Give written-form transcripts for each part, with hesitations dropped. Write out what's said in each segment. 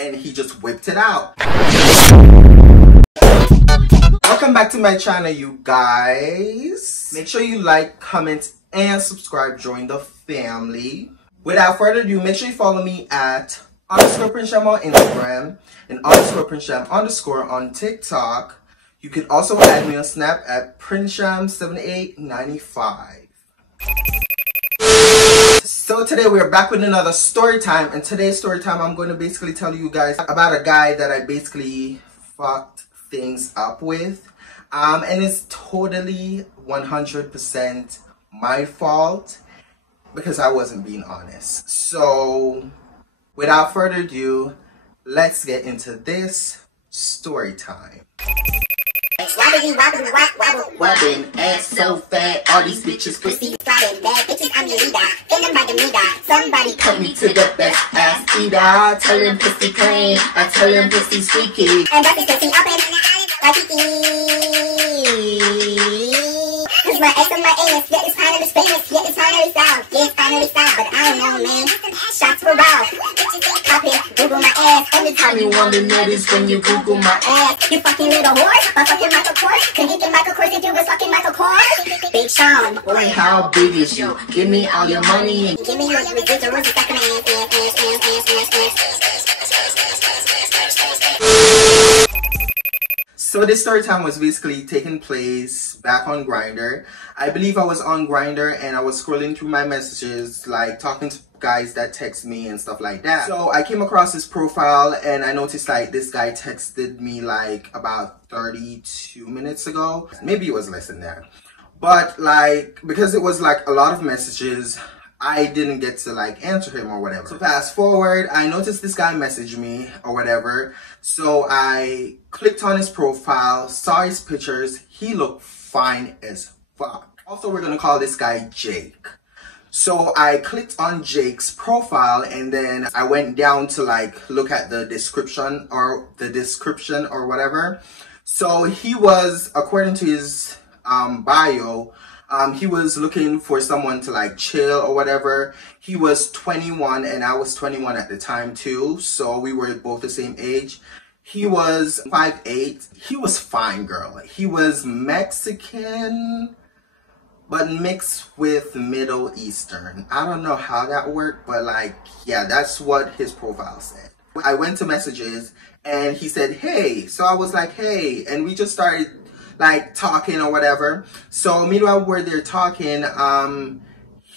and he just whipped it out. Welcome back to my channel, you guys. Make sure you like, comment, and subscribe. Join the family. Without further ado, make sure you follow me at _PrinceSham on Instagram and _PrinceSham_ on TikTok. You can also add me on Snap at PrinceSham7895. So today we're back with another story time, and today's story time I'm going to basically tell you guys about a guy that I basically fucked things up with. And it's totally 100% my fault because I wasn't being honest. So without further ado, let's get into this story time. Wobbly, wobbly, wobbling, ass so fat, all these bitches pussy sliding, bad bitches, I'm your leader, feeling by the meter, somebody put me to the best ass eater, I tell him pussy clean, I tell him pussy squeaky, and that is pussy up in like cause my ex and my anus, yeah it's finally famous, yeah it's finally style, yeah it's finally style, but I don't know man, shots were raw, copy, Google my ass, every time you wanna know this when you Google my ass, you fucking little whore, my fucking Michael Kors, couldn't get Michael Kors if you was fucking Michael Kors, Big Sean, boy how big is you, give me all your money and give me your residuals, it's like an ass. So this story time was basically taking place back on Grindr. I believe I was on Grindr and I was scrolling through my messages, like talking to guys that text me and stuff like that. So I came across his profile and I noticed like this guy texted me like about 32 minutes ago. Maybe it was less than that. But like, because it was like a lot of messages, I didn't get to like answer him or whatever. So fast forward, I noticed this guy messaged me or whatever. So I clicked on his profile, saw his pictures. He looked fine as fuck. Also, we're gonna call this guy Jake. So I clicked on Jake's profile and then I went down to like look at the description or whatever. So he was, according to his bio, he was looking for someone to like chill or whatever. He was 21 and I was 21 at the time too. So we were both the same age. He was 5'8". He was fine, girl. He was Mexican, but mixed with Middle Eastern. I don't know how that worked, but like, yeah, that's what his profile said. I went to messages and he said, hey. So I was like, hey. And we just started like talking or whatever. So meanwhile we're there talking,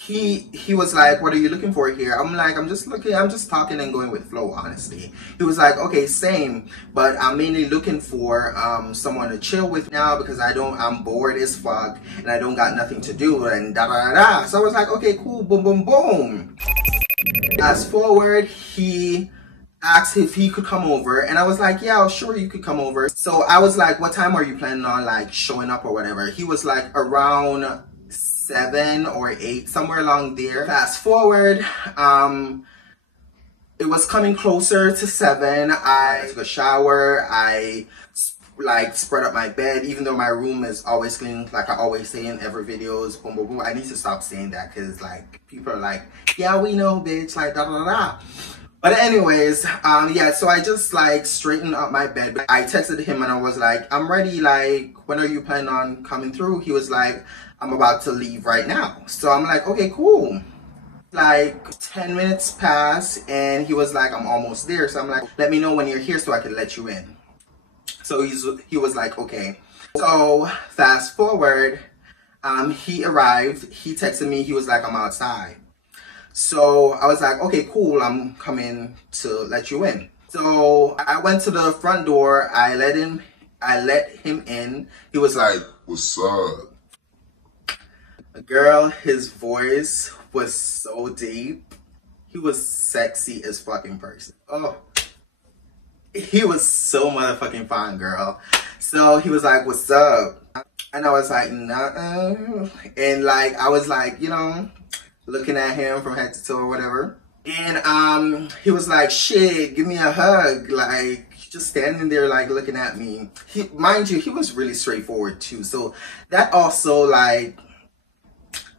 he was like, what are you looking for here? I'm like, I'm just talking and going with flow, honestly. He was like, okay, same, but I'm mainly looking for someone to chill with now because I'm bored as fuck and I don't got nothing to do and da da da da. So I was like, okay, cool, boom boom boom. Fast forward, he asked if he could come over and I was like, yeah, sure, you could come over. So I was like, what time are you planning on like showing up or whatever? He was like around 7 or 8, somewhere along there. Fast forward, it was coming closer to 7. I took a shower. I like spread up my bed, even though my room is always clean, like I always say in every videos. Boom boom boom. I need to stop saying that because like people are like, yeah, we know, bitch, like da da da. But anyways, yeah, so I just like straightened up my bed. I texted him and I was like, I'm ready, like, when are you planning on coming through? He was like, I'm about to leave right now. So I'm like, okay, cool. Like 10 minutes passed and he was like, I'm almost there. So I'm like, let me know when you're here so I can let you in. So he was like, okay. So fast forward, he arrived, he texted me, he was like, I'm outside. So I was like, okay, cool, I'm coming to let you in. So I went to the front door, I let him in. He was like, what's up? Girl, his voice was so deep. He was sexy as fucking person. Oh, he was so motherfucking fine, girl. So he was like, what's up? And I was like, nah. And like, I was like, you know, looking at him from head to toe or whatever. And he was like, shit, give me a hug. Like, just standing there like looking at me. Mind you, he was really straightforward too. So that also like,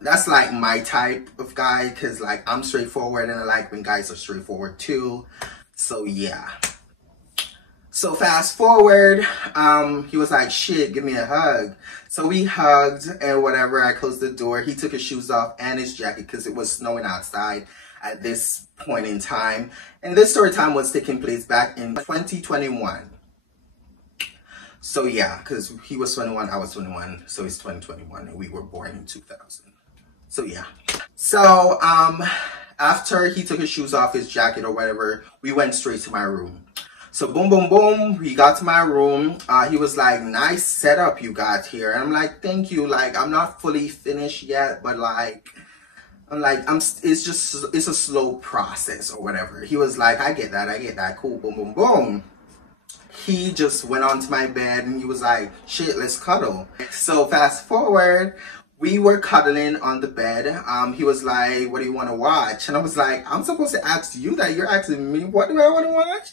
that's like my type of guy, because like I'm straightforward and I like when guys are straightforward too. So yeah. So fast forward, he was like, shit, give me a hug. So we hugged and whatever. I closed the door. He took his shoes off and his jacket because it was snowing outside at this point in time. And this story time was taking place back in 2021. So yeah, because he was 21, I was 21. So it's 2021 and we were born in 2000. So yeah. So after he took his shoes off, his jacket or whatever, we went straight to my room. So boom, boom, boom, we got to my room. He was like, nice setup you got here. And I'm like, thank you. Like, I'm not fully finished yet, but like, it's a slow process or whatever. He was like, I get that, cool, boom, boom, boom. He just went onto my bed and he was like, shit, let's cuddle. So fast forward, we were cuddling on the bed. He was like, what do you want to watch? And I was like, I'm supposed to ask you that. You're asking me, what do I want to watch?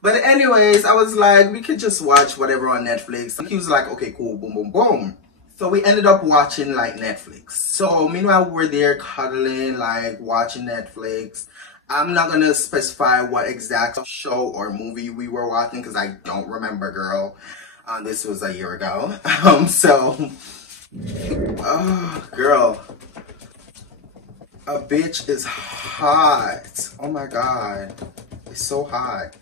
But anyways, I was like, we could just watch whatever on Netflix. He was like, okay, cool, boom, boom, boom. So we ended up watching like Netflix. So meanwhile, we're there cuddling, like watching Netflix. I'm not going to specify what exact show or movie we were watching because I don't remember, girl. This was a year ago. Oh, girl. A bitch is hot. Oh my God. It's so hot.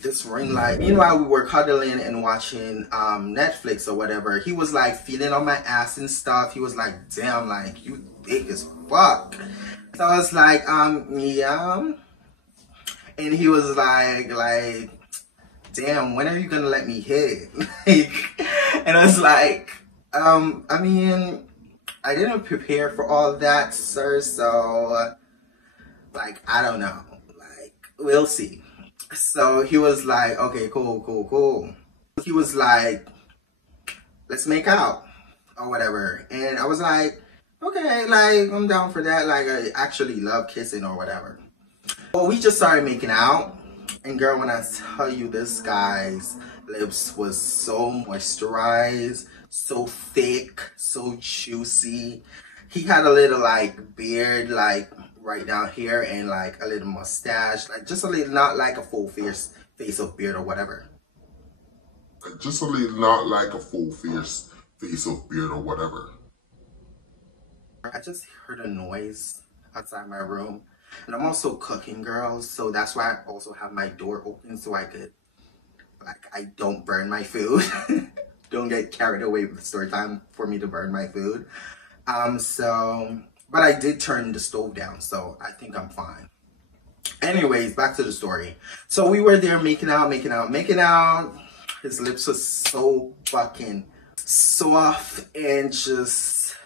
This ring light. Meanwhile, we were cuddling and watching Netflix or whatever. He was like feeling on my ass and stuff. He was like, damn, like you thick as fuck. So I was like, yeah. And he was like, damn, when are you gonna let me hit? And I was like, I mean, I didn't prepare for all that, sir. So, like, I don't know. Like, we'll see. So he was like, okay, cool. He was like, let's make out or whatever. And I was like, okay, like, I'm down for that. Like, I actually love kissing or whatever. Well, we just started making out. And girl, when I tell you, this guy's lips was so moisturized, so thick, so juicy. He had a little like beard, like right down here, and like a little mustache, like just a little, not like a full face of beard or whatever. Just a little, not like a full face of beard or whatever. I just heard a noise outside my room, and I'm also cooking, girls, so that's why I also have my door open so I could, like, I don't burn my food. Don't get carried away with the story time for me to burn my food. But I did turn the stove down, so I think I'm fine. Anyways, back to the story. So we were there making out. His lips were so fucking soft and just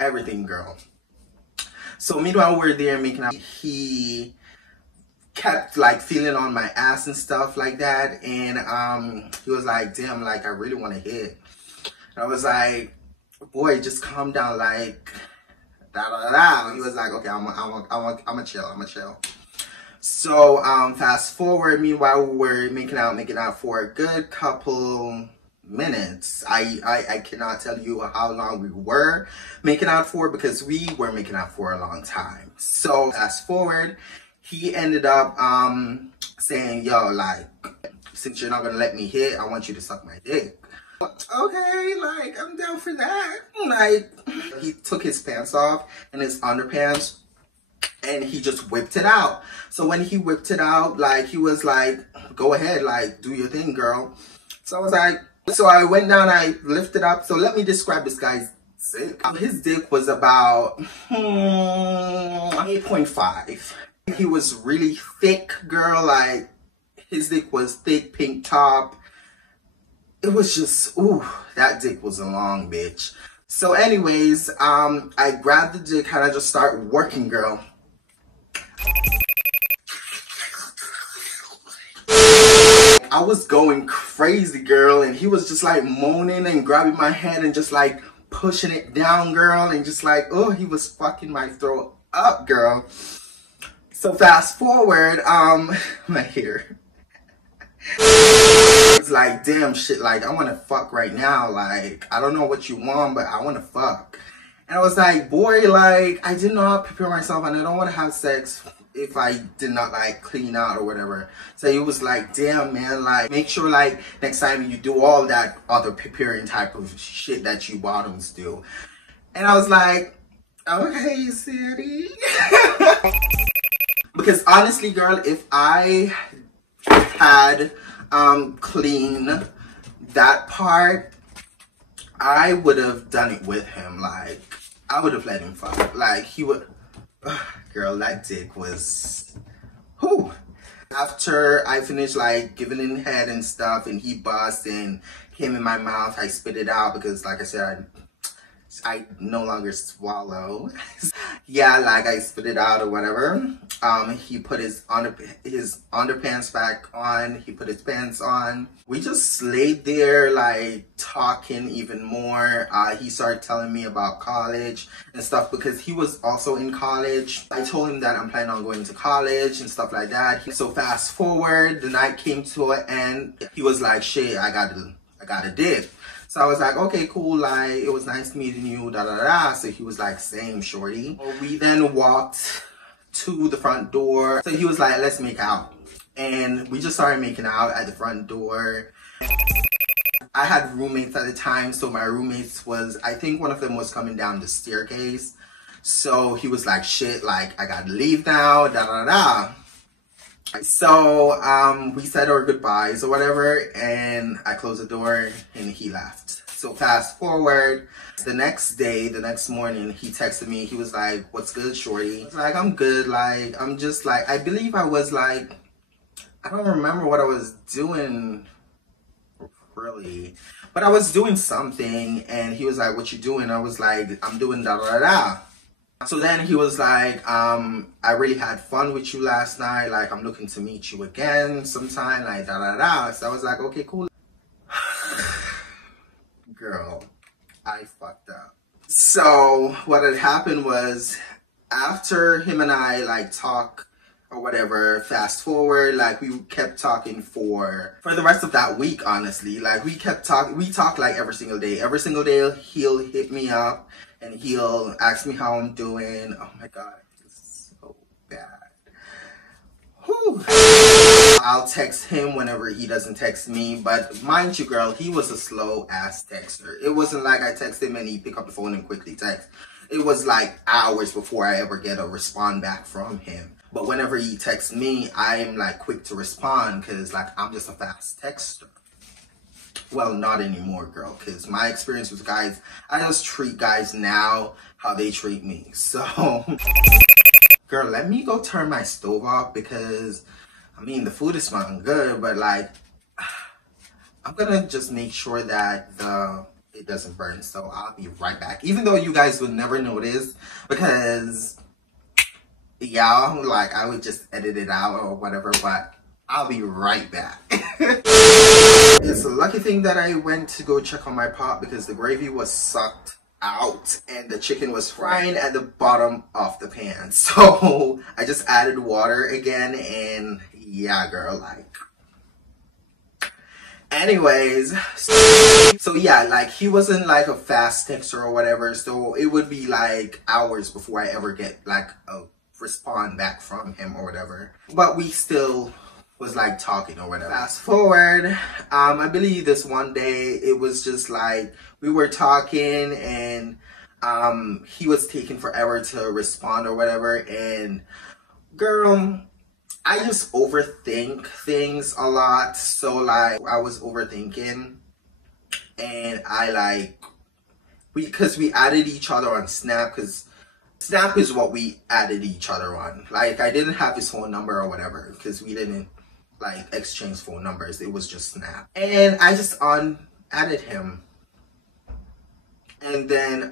everything, girl. So meanwhile, we're there making out. He kept like feeling on my ass and stuff like that. And he was like, damn, like I really want to hit. And I was like, boy, just calm down, like da da da. He was like, okay, I'm chill. So fast forward, meanwhile we were making out for a good couple minutes. I cannot tell you how long we were making out for because we were making out for a long time. So fast forward, he ended up saying, yo, like, since you're not gonna let me hit, I want you to suck my dick. Okay, like, I'm down for that. Like, he took his pants off and his underpants and he just whipped it out. So when he whipped it out, like, he was like, go ahead, like, do your thing, girl. So I was like, so I went down, I lifted up. So let me describe this guy's dick. His dick was about 8.5. He was really thick, girl. Like, his dick was thick, pink top. It was just, ooh, that dick was a long bitch. So anyways, I grabbed the dick and I just start working, girl. I was going crazy, girl, and he was just like moaning and grabbing my hand and just like pushing it down, girl, and just like, oh, he was fucking my throat up, girl. So fast forward, my hair. It's like, damn shit, like, I want to fuck right now. Like, I don't know what you want, but I want to fuck. And I was like, boy, like, I did not prepare myself and I don't want to have sex if I did not like clean out or whatever. So he was like, damn man, like make sure like next time you do all that other preparing type of shit that you bottoms do. And I was like, okay, city. Because honestly, girl, if I had cleaned that part, I would have done it with him. Like, I would have let him fuck. Like, he would. Girl, that dick was. Whew. After I finished like giving him head and stuff, and he bust and came in my mouth, I spit it out because, like I said, I no longer swallow. Yeah, like I spit it out or whatever. He put his underpants back on. He put his pants on. We just laid there like talking even more. He started telling me about college and stuff because he was also in college. I told him that I'm planning on going to college and stuff like that. So fast forward, the night came to an end. He was like, shit, I gotta dip. So I was like, okay, cool, like, it was nice meeting you, da da da. So he was like, same, shorty. We then walked to the front door. So he was like, let's make out. And we just started making out at the front door. I had roommates at the time, so my roommates was, I think one of them was coming down the staircase. So he was like, shit, like, I gotta leave now, da da da. So we said our goodbyes or whatever, and I closed the door and he left. So fast forward, the next day, the next morning, he texted me. He was like, what's good, shorty? I was like, I'm good. Like, I'm just like, I believe I was like, I don't remember what I was doing really, but I was doing something. And he was like, what you doing? I was like, I'm doing da da da. So then he was like, I really had fun with you last night. Like, I'm looking to meet you again sometime, like, da da da. So I was like, okay, cool. Girl, I fucked up. So what had happened was, after him and I, like, talk or whatever, fast forward, like, we kept talking for the rest of that week, honestly. Like, we kept talking, we talked, like, every single day. Every single day, he'll hit me up. And he'll ask me how I'm doing. Oh my God, it's so bad. Whew. I'll text him whenever he doesn't text me. But mind you, girl, he was a slow ass texter. It wasn't like I text him and he pick up the phone and quickly text. It was like hours before I ever get a respond back from him. But whenever he texts me, I'm like quick to respond because like I'm just a fast texter. Well, not anymore, girl, because my experience with guys, I just treat guys now how they treat me. So, girl, let me go turn my stove off because, I mean, the food is smelling good, but like, I'm gonna just make sure that it doesn't burn. So I'll be right back. Even though you guys would never notice because, y'all, like, I would just edit it out or whatever, but I'll be right back. It's a lucky thing that I went to go check on my pot because the gravy was sucked out and the chicken was frying at the bottom of the pan. So I just added water again and yeah, girl, like. Anyways, so yeah, like he wasn't like a fast texter or whatever. So it would be like hours before I ever get like a respond back from him or whatever. But we still was like talking or whatever. Fast forward, I believe this one day it was just like we were talking and he was taking forever to respond or whatever. And girl, I just overthink things a lot. So like I was overthinking and I like because we added each other on Snap because Snap is what we added each other on. Like I didn't have his phone number or whatever because we didn't like exchange phone numbers. It was just Snap. And I just added him. And then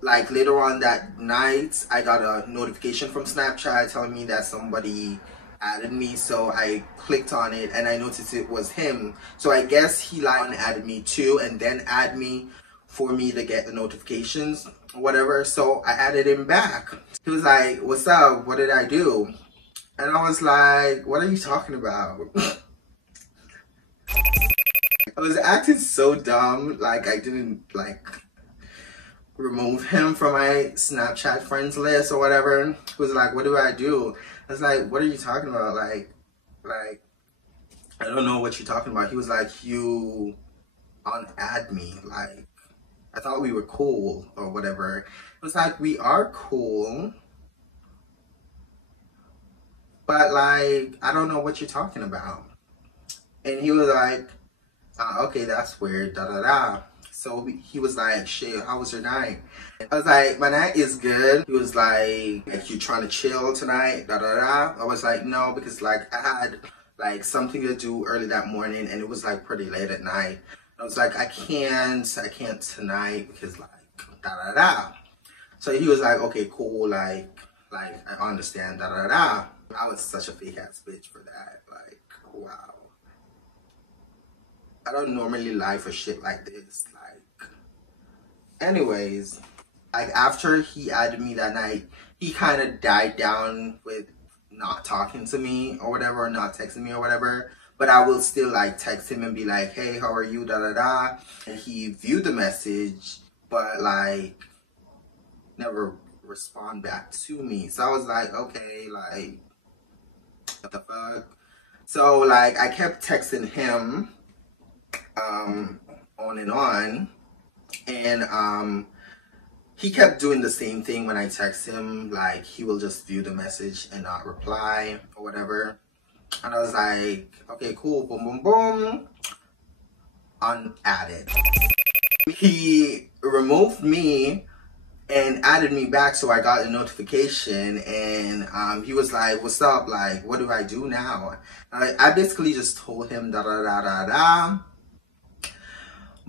like later on that night I got a notification from Snapchat telling me that somebody added me. So I clicked on it and I noticed it was him. So I guess he like added me too and then add me for me to get the notifications or whatever. So I added him back. He was like, what's up? What did I do? And I was like, what are you talking about? I was acting so dumb. Like I didn't like, remove him from my Snapchat friends list or whatever. He was like, what do I do? I was like, what are you talking about? Like, I don't know what you're talking about. He was like, you unadd me. Like, I thought we were cool or whatever. It was like, we are cool. But like, I don't know what you're talking about. And he was like, okay, that's weird, da da da. So he was like, shit, how was your night? I was like, my night is good. He was like, you trying to chill tonight, da da da. I was like, no, because like I had like something to do early that morning and it was like pretty late at night. I was like, I can't tonight because like da da da. So he was like, okay, cool, like I understand, da da da. I was such a fake ass bitch for that. Like, wow. I don't normally lie for shit like this. Like, anyways, like after he added me that night, he kind of died down with not talking to me or whatever, or not texting me or whatever. But I will still like text him and be like, hey, how are you, da da da. And he viewed the message, but like never respond back to me. So I was like, okay, like, what the fuck? So like I kept texting him on and he kept doing the same thing when I text him. Like he will just view the message and not reply or whatever. And I was like, okay, cool, boom boom boom, unadded. He removed me and added me back, so I got a notification, and he was like, what's up, like what do I do now? And I basically just told him da da da da da.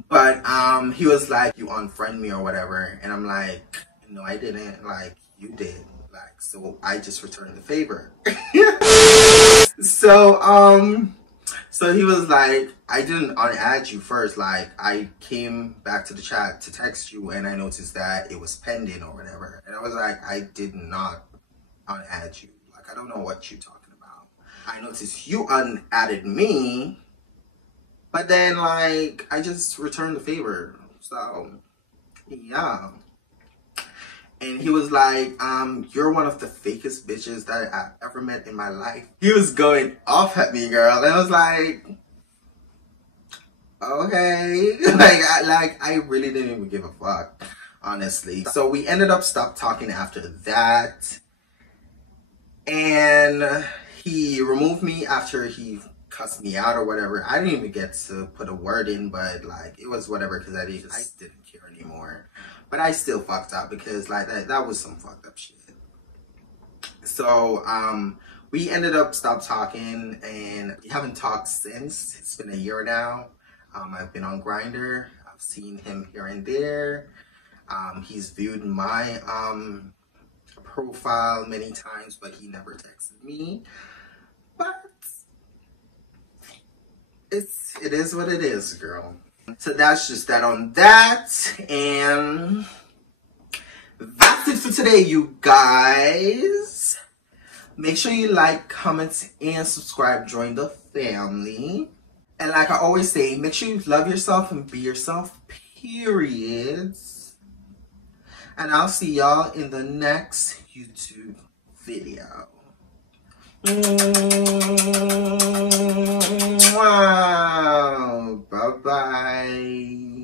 But he was like, you unfriend me or whatever. And I'm like, no, I didn't. Like, you did. Like, so I just returned the favor. So he was like, I didn't unadd you first. Like, I came back to the chat to text you and I noticed that it was pending or whatever. And I was like, I did not unadd you. Like, I don't know what you're talking about. I noticed you unadded me. But then, like, I just returned the favor. So, yeah. And he was like, you're one of the fakest bitches that I've ever met in my life. He was going off at me, girl. And I was like, okay. I really didn't even give a fuck, honestly. So we ended up stopped talking after that. And he removed me after he cussed me out or whatever. I didn't even get to put a word in, but like it was whatever because I didn't care anymore. But I still fucked up because like that was some fucked up shit. So we ended up stopped talking and we haven't talked since. It's been a year now. I've been on Grindr. I've seen him here and there. He's viewed my profile many times, but he never texted me. But it is what it is, girl. So that's just that on that, and that's it for today, you guys. Make sure you like, comment, and subscribe. Join the family. And like I always say, make sure you love yourself and be yourself, period. And I'll see y'all in the next YouTube video. Wow. Bye-bye.